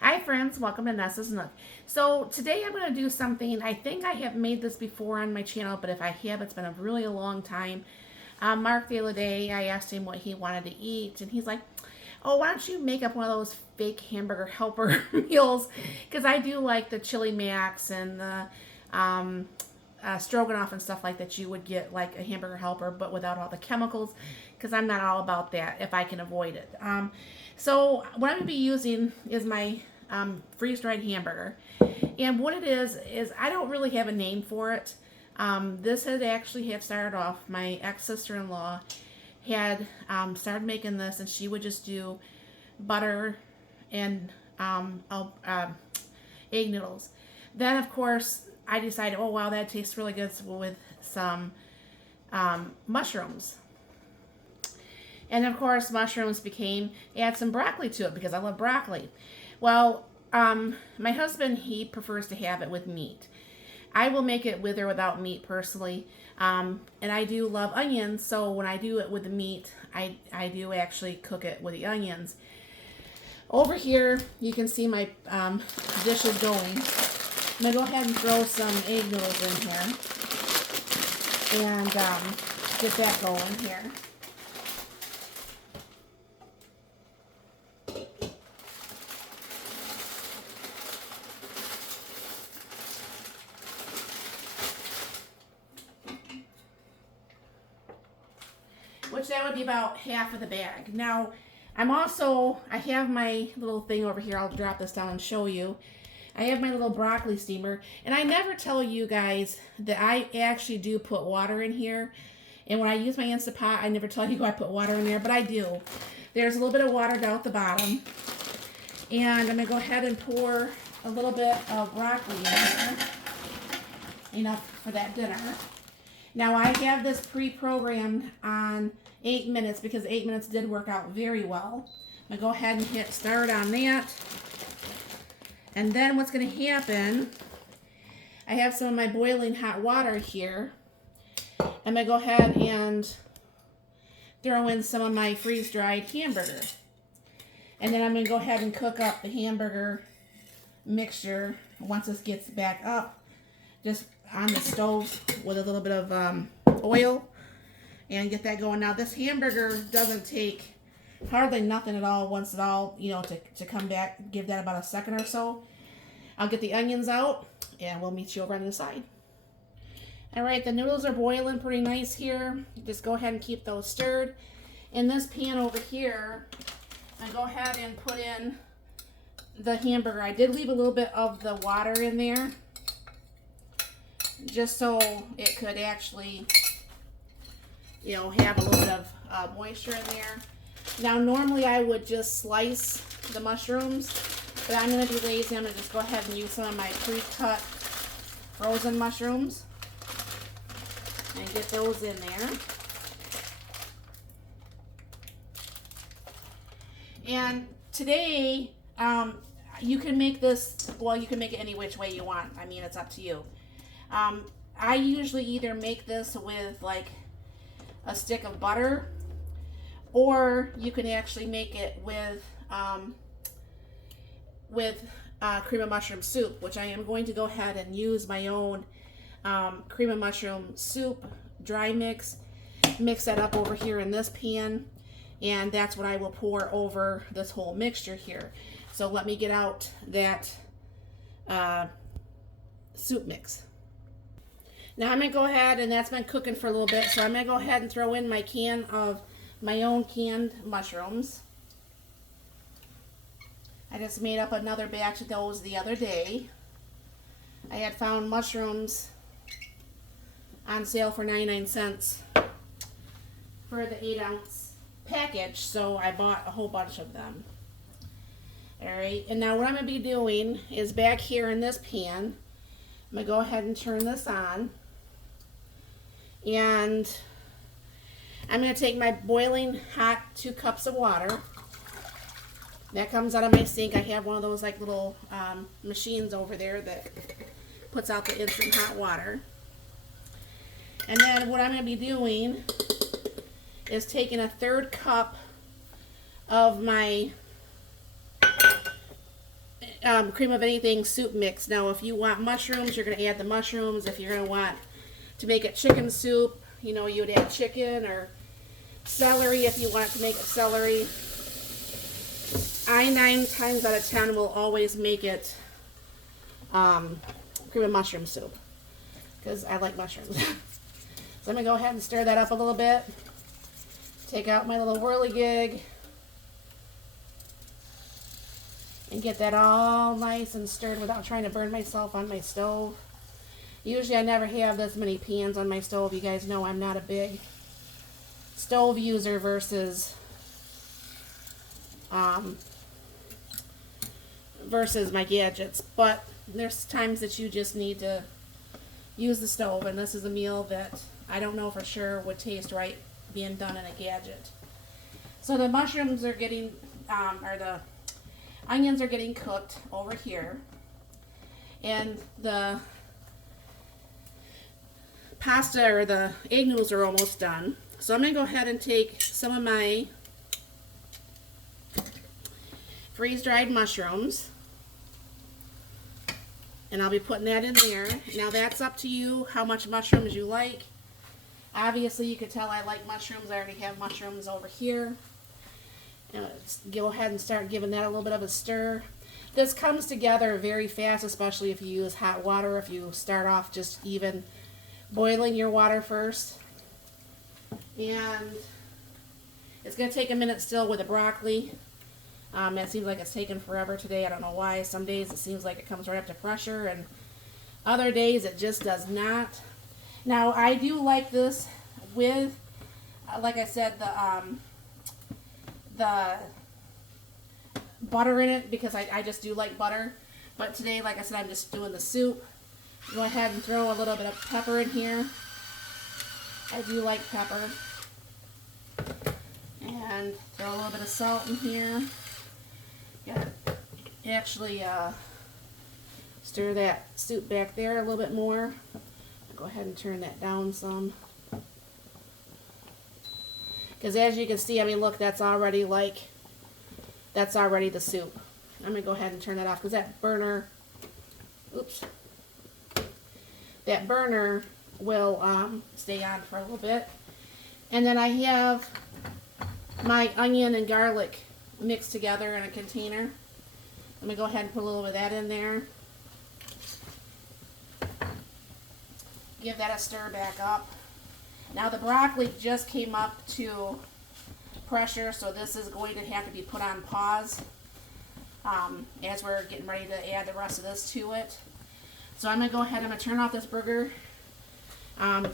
Hi friends, welcome to Nessa's Nook. So today I'm going to do something, I think I have made this before on my channel, but if I have, it's been a really long time. Mark the other day, I asked him what he wanted to eat, and he's like, oh, why don't you make up one of those fake hamburger helper meals? Because I do like the chili macs and the stroganoff and stuff like that you would get like a hamburger helper, but without all the chemicals, because I'm not all about that if I can avoid it. So what I'm going to be using is my freeze-dried hamburger. And what it is I don't really have a name for it. This had actually have started off, my ex-sister-in-law had started making this, and she would just do butter and egg noodles. Then, of course, I decided, oh, wow, that tastes really good with some mushrooms. And of course, mushrooms became, add some broccoli to it because I love broccoli. Well, my husband, he prefers to have it with meat. I will make it with or without meat personally. And I do love onions, so when I do it with the meat, I do actually cook it with the onions. Over here, you can see my dishes going. I'm going to go ahead and throw some egg noodles in here and get that going here. Which that would be about half of the bag. Now, I have my little thing over here. I'll drop this down and show you. I have my little broccoli steamer, and I never tell you guys that I actually do put water in here. And when I use my Instant Pot, I never tell you I put water in there, but I do. There's a little bit of water down at the bottom. And I'm going to go ahead and pour a little bit of broccoli in there. Enough for that dinner. Now I have this pre-programmed on 8 minutes because 8 minutes did work out very well. I'm going to go ahead and hit start on that. And then what's going to happen, I have some of my boiling hot water here. I'm going to go ahead and throw in some of my freeze-dried hamburger. And then I'm going to go ahead and cook up the hamburger mixture once this gets back up. Just on the stove with a little bit of oil and get that going. Now this hamburger doesn't take hardly nothing at all once it all, to come back, give that about a second or so. I'll get the onions out and we'll meet you over on the side. All right, the noodles are boiling pretty nice here. Just go ahead and keep those stirred. In this pan over here, I go ahead and put in the hamburger. I did leave a little bit of the water in there, just so it could actually, have a little bit of moisture in there. Now, normally I would just slice the mushrooms, but I'm going to be lazy. I'm going to just go ahead and use some of my pre-cut frozen mushrooms and get those in there. And today, you can make this, you can make it any which way you want. I mean, it's up to you. I usually either make this with like a stick of butter, or you can actually make it with cream of mushroom soup, which I am going to go ahead and use my own cream of mushroom soup dry mix that up over here in this pan, and that's what I will pour over this whole mixture here. So let me get out that soup mix. Now I'm going to go ahead, and that's been cooking for a little bit, so I'm going to go ahead and throw in my can of my own canned mushrooms. I just made up another batch of those the other day. I had found mushrooms on sale for 99 cents for the 8-ounce package, so I bought a whole bunch of them. Alright, and now what I'm going to be doing is back here in this pan, I'm going to go ahead and turn this on. And I'm going to take my boiling hot 2 cups of water. That comes out of my sink. I have one of those like little machines over there that puts out the instant hot water. And then what I'm going to be doing is taking a 1/3 cup of my cream of anything soup mix. Now, if you want mushrooms, you're going to add the mushrooms. If you're going to want to make it chicken soup, you know, you would add chicken, or celery if you want to make it celery. I 9 times out of 10 will always make it cream of mushroom soup because I like mushrooms. So I'm going to go ahead and stir that up a little bit. Take out my little whirligig and get that all nice and stirred without trying to burn myself on my stove. Usually I never have this many pans on my stove. You guys know I'm not a big stove user versus my gadgets, but there's times that you just need to use the stove, and this is a meal that I don't know for sure would taste right being done in a gadget. So the mushrooms are getting, or the onions are getting cooked over here, and the pasta or the egg noodles are almost done. So I'm going to go ahead and take some of my freeze-dried mushrooms, and I'll be putting that in there. Now that's up to you how much mushrooms you like. Obviously you can tell I like mushrooms. I already have mushrooms over here. Go ahead and start giving that a little bit of a stir. This comes together very fast, especially if you use hot water. If you start off just even boiling your water first. And it's going to take a minute still with the broccoli. It seems like it's taken forever today. I don't know why. Some days it seems like it comes right up to pressure, and other days it just does not. Now I do like this with, like I said, the butter in it, because I just do like butter. But today, like I said, I'm just doing the soup. Go ahead and throw a little bit of pepper in here. I do like pepper. And throw a little bit of salt in here. Actually stir that soup back there a little bit more. I'll go ahead and turn that down some. Because as you can see, I mean, look, that's already the soup. I'm going to go ahead and turn that off because that burner, that burner will stay on for a little bit. And then I have my onion and garlic mixed together in a container. I'm going to go ahead and put a little bit of that in there. Give that a stir back up. Now the broccoli just came up to pressure, so this is going to have to be put on pause as we're getting ready to add the rest of this to it. So I'm going to go ahead and I'm going to turn off this burger.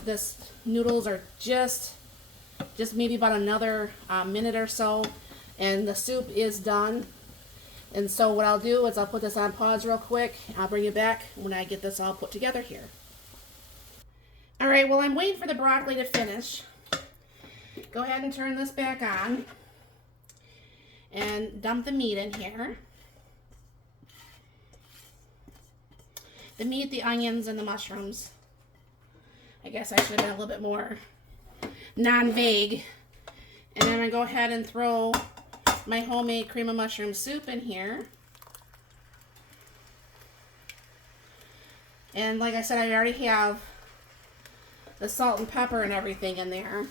This noodles are just maybe about another minute or so, and the soup is done. And so what I'll do is I'll put this on pause real quick. I'll bring you back when I get this all put together here. Alright, well, I'm waiting for the broccoli to finish. Go ahead and turn this back on and dump the meat in here. The meat, the onions, and the mushrooms. I guess I should have been a little bit more non-vague. And then I'm going to go ahead and throw my homemade cream of mushroom soup in here. And like I said, I already have the salt and pepper and everything in there.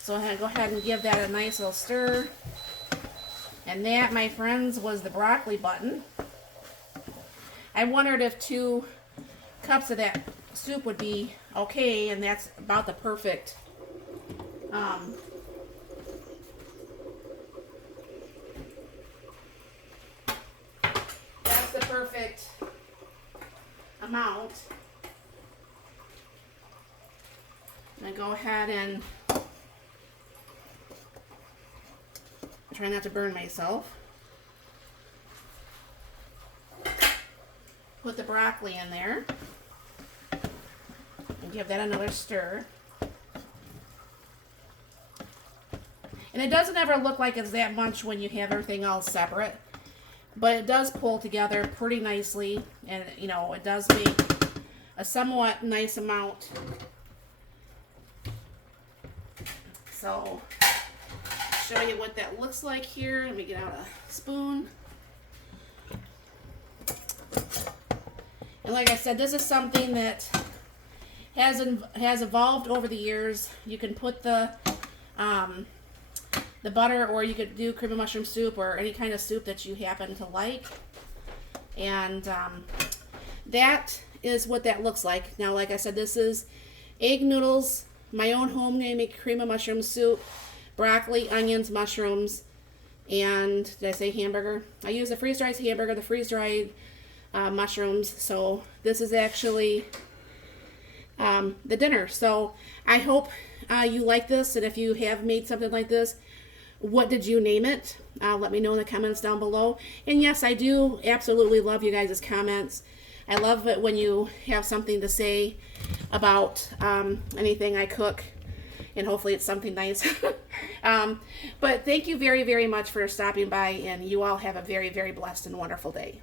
So I'm going to go ahead and give that a nice little stir. And that, my friends, was the broccoli button. I wondered if 2 cups of that soup would be okay, and that's about the perfect amount. I'm going to go ahead and try not to burn myself. Put the broccoli in there and give that another stir. And it doesn't ever look like it's that much when you have everything all separate, but it does pull together pretty nicely, and you know, it does make a somewhat nice amount. So I'll show you what that looks like here. Let me get out a spoon. like I said, this is something that has evolved over the years. You can put the butter, or you could do cream of mushroom soup or any kind of soup that you happen to like. And that is what that looks like. Now, like I said, this is egg noodles, my own homemade cream of mushroom soup, broccoli, onions, mushrooms, and did I say hamburger? I use the freeze-dried hamburger, the freeze-dried mushrooms. So this is actually the dinner. So I hope you like this, and if you have made something like this, what did you name it? Let me know in the comments down below. And yes, I do absolutely love you guys' comments. I love it when you have something to say about anything I cook, and hopefully it's something nice. But thank you very, very much for stopping by, and you all have a very, very blessed and wonderful day.